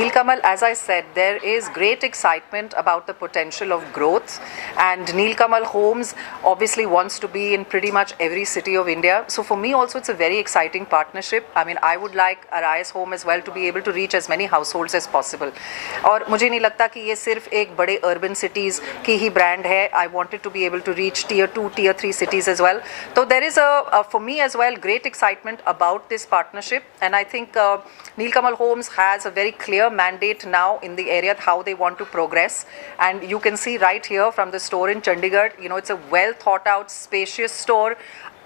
Nilkamal, as I said, there is great excitement about the potential of growth, and Nilkamal Homes obviously wants to be in pretty much every city of India. So for me also, it's a very exciting partnership. I mean, I would like Arise Home as well to be able to reach as many households as possible. और मुझे नहीं लगता कि ये सिर्फ एक बड़े urban cities की ही brand है. I wanted to be able to reach tier 2, tier 3 cities as well. So there is for me as well, great excitement about this partnership, and I think Nilkamal Homes has a very clear mandate now in the area how they want to progress, and you can see right here from the store in Chandigarh, you know, it's a well thought out, spacious store.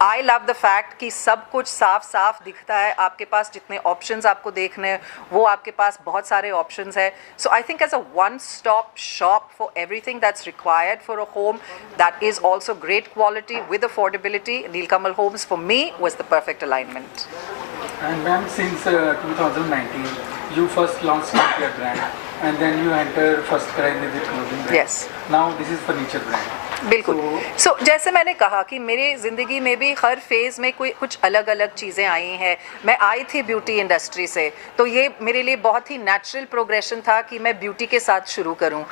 I love the fact कि सब कुछ साफ साफ दिखता है, आपके पास जितने options आपको देखने हैं वो आपके पास बहुत सारे options है. So I think as a one-stop shop for everything that's required for a home that is also great quality with affordability, Nilkamal Homes for me was the perfect alignment. And ma'am, since 2019, you first launched your brand, and then you entered first brand with clothing brand. Yes. Now this is furniture brand. बिल्कुल. सो जैसे मैंने कहा कि मेरी ज़िंदगी में भी हर phase में कुछ अलग अलग चीज़ें आई हैं. मैं आई थी ब्यूटी इंडस्ट्री से, तो ये मेरे लिए बहुत ही नेचुरल प्रोग्रेशन था कि मैं ब्यूटी के साथ शुरू करूं.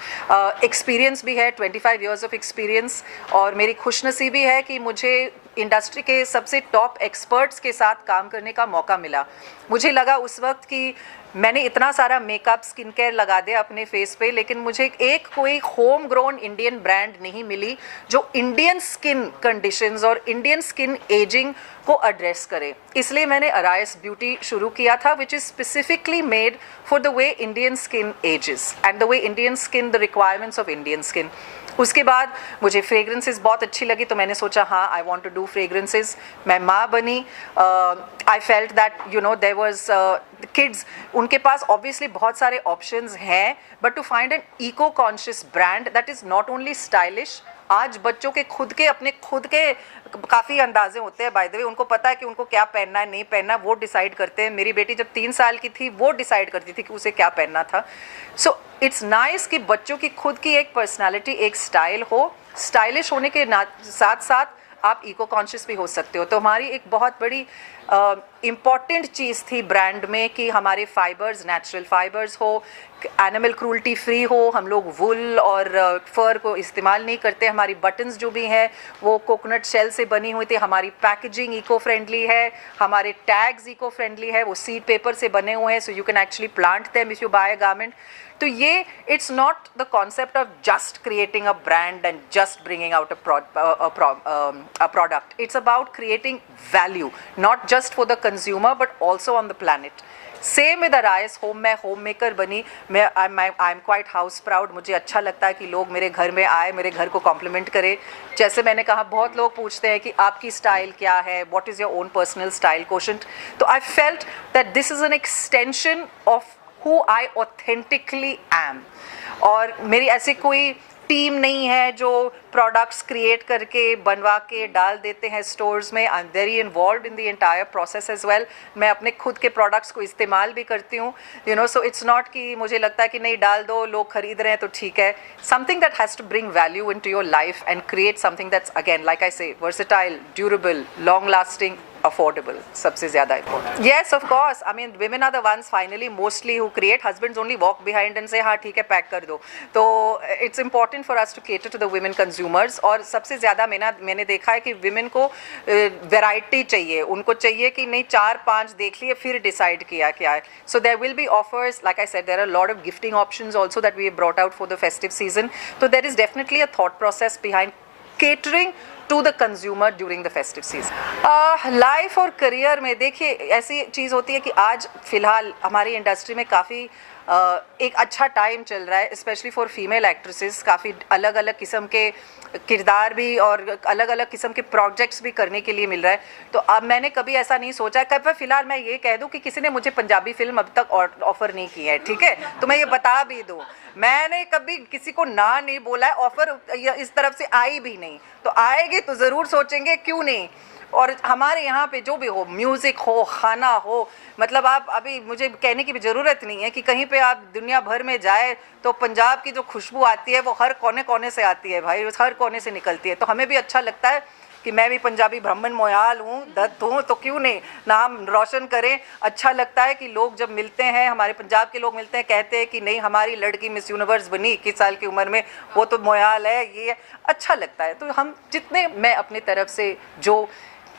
एक्सपीरियंस भी है, 25 इयर्स ऑफ एक्सपीरियंस, और मेरी खुशनसीबी है कि मुझे इंडस्ट्री के सबसे टॉप एक्सपर्ट्स के साथ काम करने का मौका मिला. मुझे लगा उस वक्त कि मैंने इतना सारा मेकअप, स्किन केयर लगा दिया अपने फेस पे, लेकिन मुझे एक कोई होम ग्रोन इंडियन ब्रांड नहीं मिली जो इंडियन स्किन कंडीशंस और इंडियन स्किन एजिंग को एड्रेस करे. इसलिए मैंने अराइस ब्यूटी शुरू किया था, which is specifically made for the way Indian skin ages and the way Indian skin, the requirements of Indian skin. उसके बाद मुझे फ्रेगरेंसेस बहुत अच्छी लगी, तो मैंने सोचा हाँ, I want to do fragrances. मैं माँ बनी. I felt that you know there was kids, उनके पास ऑब्वियसली बहुत सारे ऑप्शंस हैं, but to find an eco conscious brand that is not only stylish. आज बच्चों के अपने खुद के काफ़ी अंदाजे होते हैं. बाय द वे, उनको पता है कि उनको क्या पहनना है, नहीं पहनना, वो डिसाइड करते हैं. मेरी बेटी जब 3 साल की थी, वो डिसाइड करती थी कि उसे क्या पहनना था. सो इट्स नाइस कि बच्चों की खुद की एक पर्सनालिटी, एक स्टाइल हो. स्टाइलिश होने के साथ साथ आप इको कॉन्शियस भी हो सकते हो. तो हमारी एक बहुत बड़ी इम्पॉर्टेंट चीज़ थी ब्रांड में कि हमारे फाइबर्स नेचुरल फाइबर्स हो, एनिमल क्रूल्टी फ्री हो. हम लोग वुल और फर को इस्तेमाल नहीं करते. हमारी बटन्स जो भी हैं वो कोकोनट शेल से बनी हुई थी. हमारी पैकेजिंग इको फ्रेंडली है, हमारे टैग्स इको फ्रेंडली है, वो सीड पेपर से बने हुए हैं, so you can actually plant them if you buy a garment. तो ये it's not the concept of just creating a brand and just bringing out a product. It's about creating value, not just for the consumer but also on the planet. Same with Arise home. मैं homemaker बनी. I am quite house proud. मुझे अच्छा लगता है कि लोग मेरे घर में आए, मेरे घर को कॉम्प्लीमेंट करें. जैसे मैंने कहा, बहुत लोग पूछते हैं कि आपकी स्टाइल क्या है, what is your own personal style quotient. तो I felt that this is an extension of who I authentically am. और मेरी ऐसी कोई टीम नहीं है जो प्रोडक्ट्स क्रिएट करके बनवा के डाल देते हैं स्टोर्स में. I am very involve in the entire process as well. मैं अपने खुद के प्रोडक्ट्स को इस्तेमाल भी करती हूँ, you know. So it's not कि मुझे लगता है कि नहीं, डाल दो, लोग खरीद रहे हैं तो ठीक है. Something that has to bring value into your life and create something that's again, like I say, versatile, durable, long lasting, affordable. सबसे ज़्यादा important. Yes, of course. I mean, women are the ones finally mostly who create. Husbands only walk behind and say हाँ ठीक है, pack कर दो. तो it's important for us to cater to the women consumers. और सबसे ज़्यादा मैंने देखा है कि women को variety चाहिए. उनको चाहिए कि नहीं, 4-5 देख लिए फिर decide किया क्या है. So there will be offers. Like I said, there are a lot of gifting options also that we have brought out for the festive season. So there is definitely a thought process behind catering to the consumer during the festive season. Life और career में देखिए, ऐसी चीज़ होती है कि आज फ़िलहाल हमारी इंडस्ट्री में काफ़ी एक अच्छा टाइम चल रहा है, स्पेशली फॉर फीमेल एक्ट्रेसेस. काफ़ी अलग अलग किस्म के किरदार भी और अलग अलग किस्म के प्रोजेक्ट्स भी करने के लिए मिल रहा है. तो अब मैंने कभी ऐसा नहीं सोचा. कभी फ़िलहाल मैं ये कह दूं कि किसी ने मुझे पंजाबी फिल्म अब तक ऑफ़र नहीं की है, ठीक है, तो मैं ये बता भी दूं, मैंने कभी किसी को ना नहीं बोला है. ऑफ़र इस तरफ से आई भी नहीं, तो आएगी तो ज़रूर सोचेंगे क्यों नहीं. और हमारे यहाँ पे जो भी हो, म्यूज़िक हो, खाना हो, मतलब आप अभी मुझे कहने की भी ज़रूरत नहीं है कि कहीं पे आप दुनिया भर में जाए तो पंजाब की जो खुशबू आती है वो हर कोने कोने से आती है भाई, हर कोने से निकलती है. तो हमें भी अच्छा लगता है कि मैं भी पंजाबी ब्राह्मण मोयाल हूँ, दत्त हूँ, तो क्यों नहीं नाम रोशन करें। अच्छा लगता है कि लोग जब मिलते हैं, हमारे पंजाब के लोग मिलते हैं, कहते हैं कि नहीं हमारी लड़की मिस यूनिवर्स बनी 21 साल की उम्र में, वो तो मोयाल है, ये अच्छा लगता है। तो हम जितने मैं अपनी तरफ से जो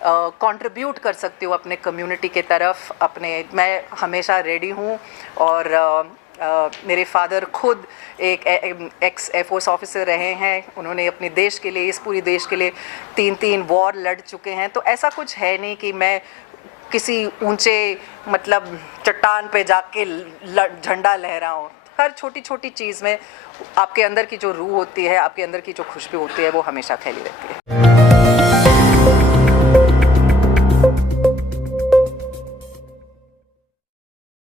कंट्रीब्यूट कर सकती हूँ अपने कम्युनिटी के तरफ, अपने मैं हमेशा रेडी हूँ। और मेरे फादर खुद एक एक्स एयरफोर्स ऑफिसर रहे हैं, उन्होंने अपने देश के लिए, इस पूरी देश के लिए 3 वॉर लड़ चुके हैं। तो ऐसा कुछ है नहीं कि मैं किसी ऊंचे मतलब चट्टान पे जाके झंडा लहराऊं। हर छोटी छोटी चीज़ में आपके अंदर की जो रूह होती है, आपके अंदर की जो खुशबू होती है, वो हमेशा फैली रहती है।